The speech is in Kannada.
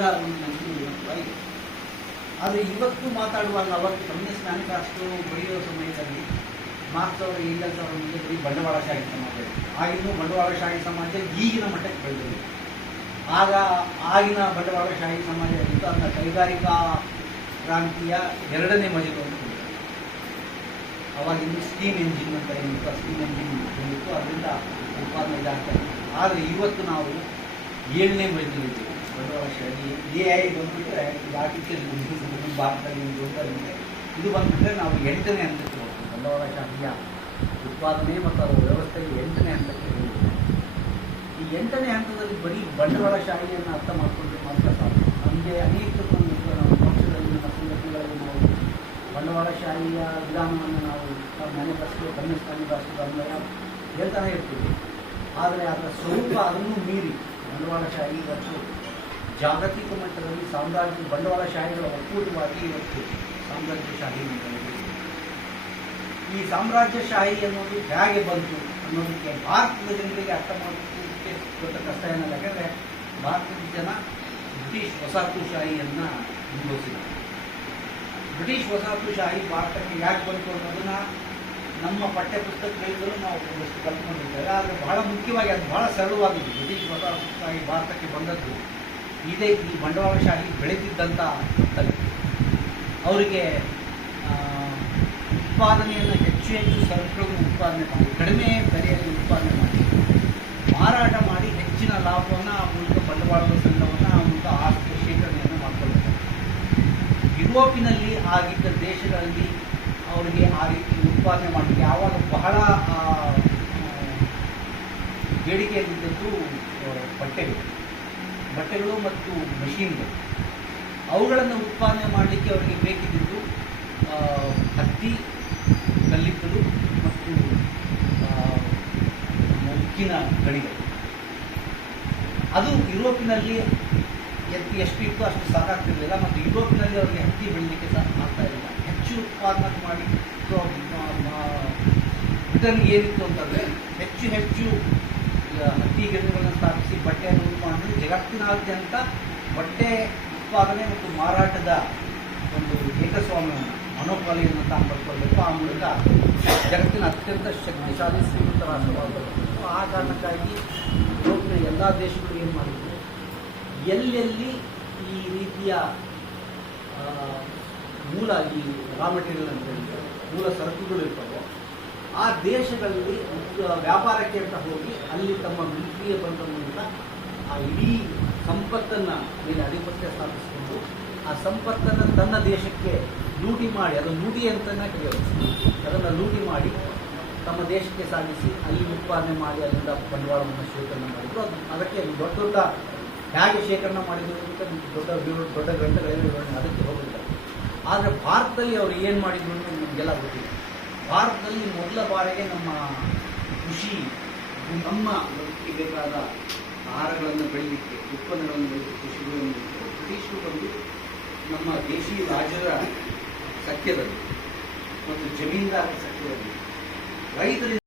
ಅದರ ಒಂದು ನೆನಪು ಇದೆ. ಆದರೆ ಇವತ್ತು ಮಾತಾಡುವಾಗ ಅವತ್ತು ಕಮ್ಯುನಿಸ್ಟ್ ಮ್ಯಾನಿಫೆಸ್ಟೋ ಬರೆಯುವ ಸಮಯದಲ್ಲಿ ಮಾರ್ಕ್ಸ್ ಅವರು ಎಂಗೆಲ್ಸ್ ಅವರ ಮುಂದೆ ಬರೀ ಬಂಡವಾಳಶಾಹಿ ಸಮಾಜ, ಆಗಿನ್ನೂ ಬಂಡವಾಳಶಾಹಿ ಸಮಾಜ ಈಗಿನ ಮಟ್ಟಕ್ಕೆ ಬೆಳೆದಿದೆ. ಆಗಿನ ಬಂಡವಾಳಶಾಹಿ ಸಮಾಜ ಇತ್ತು, ಅದನ್ನ ಕೈಗಾರಿಕಾ ಕ್ರಾಂತಿಯ ಎರಡನೇ ಮಜಲು ಅಂತ ಹೇಳ್ತಾರೆ. ಅವಾಗಿಂದು ಸ್ಟೀಮ್ ಎಂಜಿನ್ ಅಂತ ಏನಿತ್ತು, ಆ ಸ್ಟೀಮ್ ಎಂಜಿನ್ ಏನಿತ್ತು, ಅದರಿಂದ ಉತ್ಪಾದನೆ ಜಾಸ್ತಿ ಆಗಿದೆ. ಆದರೆ ಇವತ್ತು ನಾವು 7ನೇ ಮಜಲಿದ್ದೀವಿ ಬಂಡವಾಳಶಾಹಿ. AI ಬಂದುಬಿಟ್ರೆ ಇದು ಆರ್ಟಿಫಿಷಿಯಲ್ ಇಂಟೆಲಿಜೆನ್ಸ್ ಭಾರತದಲ್ಲಿ ಇದು ಬಂದುಬಿಟ್ರೆ ನಾವು 8ನೇ ಹಂತಕ್ಕೆ ಹೋಗ್ತೀವಿ. ಬಂಡವಾಳಶಾಹಿಯ ಉತ್ಪಾದನೆ ಮತ್ತು ಅದರ ವ್ಯವಸ್ಥೆಗೆ 8ನೇ ಹಂತಕ್ಕೆ ಹೋಗ್ತೀವಿ. ಈ 8ನೇ ಹಂತದಲ್ಲಿ ಬರೀ ಬಂಡವಾಳಶಾಹಿಯನ್ನು ಅರ್ಥ ಮಾಡಿಕೊಂಡ್ರೆ ಮಾತ್ರ ಸಾಕು. ನಮಗೆ ಅನೇಕ ಪಕ್ಷದಲ್ಲಿ ನಮ್ಮ ಸಂಘಟನೆಗಳಲ್ಲಿ ನಾವು ಬಂಡವಾಳಶಾಹಿಯ ವಿಧಾನವನ್ನು ನಾವು ಮ್ಯಾನಿಫೆಸ್ಟೋ ಕಮ್ಯುನಿಸ್ಟ್ ಮ್ಯಾನಿಫೆಸ್ಟೋದ ಅನ್ವಯ ಹೇಳ್ತಾನೆ ಇರ್ತೀವಿ. ಆದರೆ ಅದರ ಸ್ವರೂಪ ಅದನ್ನು ಮೀರಿ ಬಂಡವಾಳಶಾಹಿ ಇವತ್ತು ಜಾಗತಿಕ ಮಟ್ಟದಲ್ಲಿ ಬಂಡವಾಳಶಾಹಿಗಳ ಒಕ್ಕೂಟವಾಗಿ ಇವತ್ತು ಸಾಮ್ರಾಜ್ಯಶಾಹಿ ನಡೆದಿದೆ. ಈ ಸಾಮ್ರಾಜ್ಯಶಾಹಿ ಅನ್ನೋದು ಹೇಗೆ ಬಂತು ಅನ್ನೋದಕ್ಕೆ ಭಾರತದ ಜನರಿಗೆ ಅರ್ಥ ಮಾಡೋದಕ್ಕೆ ದೊಡ್ಡ ಕಷ್ಟ ಏನಲ್ಲ. ಯಾಕೆಂದರೆ ಭಾರತದ ಜನ ಬ್ರಿಟಿಷ್ ವಸಾಹತುಶಾಹಿಯನ್ನು ಅನುಭವಿಸಿದ್ದಾರೆ. ಬ್ರಿಟಿಷ್ ವಸಾಹತುಶಾಹಿ ಭಾರತಕ್ಕೆ ಯಾಕೆ ಬಂತು ಅನ್ನೋದನ್ನು ನಮ್ಮ ಪಠ್ಯ ಪುಸ್ತಕಗಳಿಂದಲೂ ನಾವು ಒಂದಷ್ಟು ಕಲ್ತ್ಕೊಂಡಿದ್ದೇವೆ. ಆದರೆ ಬಹಳ ಮುಖ್ಯವಾಗಿ ಅದು ಬಹಳ ಸರಳವಾಗಿದೆ. ಬ್ರಿಟಿಷ್ ವಸಾಹತುಶಾಹಿ ಭಾರತಕ್ಕೆ ಬಂದದ್ದು ಇದೇ ಈ ಬಂಡವಾಳಶಾಹಿ ಬೆಳೀತಿದ್ದಂಥ ಹೊತ್ತಲ್ಲಿ ಅವರಿಗೆ ಉತ್ಪಾದನೆಯನ್ನು ಹೆಚ್ಚು ಸರಕುಗಳನ್ನು ಉತ್ಪಾದನೆ ಮಾಡಿ ಕಡಿಮೆ ಬೆಲೆಯಲ್ಲಿ ಉತ್ಪಾದನೆ ಮಾಡಿ ಮಾರಾಟ ಮಾಡಿ ಹೆಚ್ಚಿನ ಲಾಭವನ್ನು ಆ ಮೂಲಕ ಬಂಡವಾಳದ ಸಂಘವನ್ನು ಆ ಮೂಲಕ ಆಸ್ತಿ ಶೇಖರಣೆಯನ್ನು ಮಾಡಿಕೊಳ್ತಾರೆ. ಯುರೋಪಿನಲ್ಲಿ ಆಗಿದ್ದ ದೇಶಗಳಲ್ಲಿ ಅವರಿಗೆ ಆ ರೀತಿ ಉತ್ಪಾದನೆ ಮಾಡಲಿಕ್ಕೆ ಆವಾಗ ಬಹಳ ಬೇಡಿಕೆಯಲ್ಲಿದ್ದದ್ದು ಬಟ್ಟೆಗಳು ಮತ್ತು ಮಷೀನ್ಗಳು. ಅವುಗಳನ್ನು ಉತ್ಪಾದನೆ ಮಾಡಲಿಕ್ಕೆ ಅವರಿಗೆ ಬೇಕಿದ್ದಿದ್ದು ಹತ್ತಿ, ಕಲ್ಲಿದ್ದಲು ಮತ್ತು ಉಕ್ಕಿನ ಗಣಿಗಳು. ಅದು ಯುರೋಪಿನಲ್ಲಿ ಎಷ್ಟು ಇತ್ತು ಅಷ್ಟು ಸಾಕಾಗ್ತಿರಲಿಲ್ಲ. ಮತ್ತು ಯುರೋಪಿನಲ್ಲಿ ಅವರಿಗೆ ಹತ್ತಿ ಬೆಳೀಲಿಕ್ಕೆ ಆಗ್ತಾ ಇರಲಿಲ್ಲ. ಹೆಚ್ಚು ಉತ್ಪಾದನೆ ಮಾಡಿ ಬ್ರಿಟನ್ಗೆ ಏನಿತ್ತು ಅಂತಂದರೆ ಹೆಚ್ಚು ಹತ್ತಿ ಗಿರಣಿಗಳನ್ನು ಸ್ಥಾಪಿಸಿ ಬಟ್ಟೆಯನ್ನು ಉತ್ಪಾದನೆ ಜಗತ್ತಿನಾದ್ಯಂತ ಬಟ್ಟೆ ಉತ್ಪಾದನೆ ಮತ್ತು ಮಾರಾಟದ ಒಂದು ಏಕಸ್ವಾಮ್ಯವನ್ನು ಮನೋಪಾಲಿಯನ್ನು ತಾನು ಪಡ್ಕೊಳ್ಬೇಕು. ಆ ಮೂಲಕ ಜಗತ್ತಿನ ಅತ್ಯಂತ ಶಕ್ತಿಶಾಲಿ ಶ್ರೀಮಂತ ರಾಷ್ಟ್ರವಾಗಬೇಕು. ಆ ಕಾರಣಕ್ಕಾಗಿ ಯುರೋಪಿನ ಎಲ್ಲ ದೇಶಗಳು ಏನು ಮಾಡಿದ್ರು, ಎಲ್ಲೆಲ್ಲಿ ಈ ರೀತಿಯ ಈ ರಾ ಮೆಟೀರಿಯಲ್ ಅಂತ ಹೇಳಿದ್ರೆ ಮೂಲ ಸರಕುಗಳು ಇರ್ತವೋ ಆ ದೇಶಗಳಲ್ಲಿ ವ್ಯಾಪಾರಕ್ಕೆ ಅಂತ ಹೋಗಿ ಅಲ್ಲಿ ತಮ್ಮ ಮಿಲಿಟರಿಯ ಬಂದ ಮೂಲಕ ಆ ಇಡೀ ಸಂಪತ್ತನ್ನು ಮೇಲೆ ಅಧಿಪತ್ಯ ಸ್ಥಾಪಿಸಿಕೊಂಡು ಆ ಸಂಪತ್ತನ್ನು ತನ್ನ ದೇಶಕ್ಕೆ ಲೂಟಿ ಮಾಡಿ, ಅದು ಲೂಟಿ ಅಂತಲೇ ಕರೆಯೋದು, ಅದನ್ನು ಲೂಟಿ ಮಾಡಿ ತಮ್ಮ ದೇಶಕ್ಕೆ ಸಾಗಿಸಿ ಅಲ್ಲಿ ಉತ್ಪಾದನೆ ಮಾಡಿ ಅಲ್ಲಿಂದ ಬಂಡವಾಳವನ್ನು ಶೇಖರಣೆ ಮಾಡಿದ್ರು. ಅದಕ್ಕೆ ದೊಡ್ಡ ಹೇಗೆ ಶೇಖರಣೆ ಮಾಡಿದ್ರು ಅಂತ ದೊಡ್ಡ ಗ್ರಂಥಗಳಲ್ಲಿ ಅದಕ್ಕೆ ಹೋಗಿಲ್ಲ. ಆದರೆ ಭಾರತದಲ್ಲಿ ಅವರು ಏನು ಮಾಡಿದ್ರು ಅಂತ ನಮಗೆಲ್ಲ ಗೊತ್ತಿದೆ. ಭಾರತದಲ್ಲಿ ಮೊದಲ ಬಾರಿಗೆ ನಮ್ಮ ಕೃಷಿ, ನಮ್ಮ ಬದುಕಿಗೆ ಬೇಕಾದ ಆಹಾರಗಳನ್ನು ಬೆಳೀಲಿಕ್ಕೆ, ಉತ್ಪನ್ನಗಳನ್ನು ಬೆಳೀಲಿಕ್ಕೆ, ಕೃಷಿಗಳನ್ನು ಬ್ರಿಟಿಷರು ಬಂದು ನಮ್ಮ ದೇಶಿ ರಾಜರ ಸಖ್ಯದಲ್ಲಿ ಮತ್ತು ಜಮೀನ್ದಾರರ ಸಖ್ಯದಲ್ಲಿ ರೈತರಿಂದ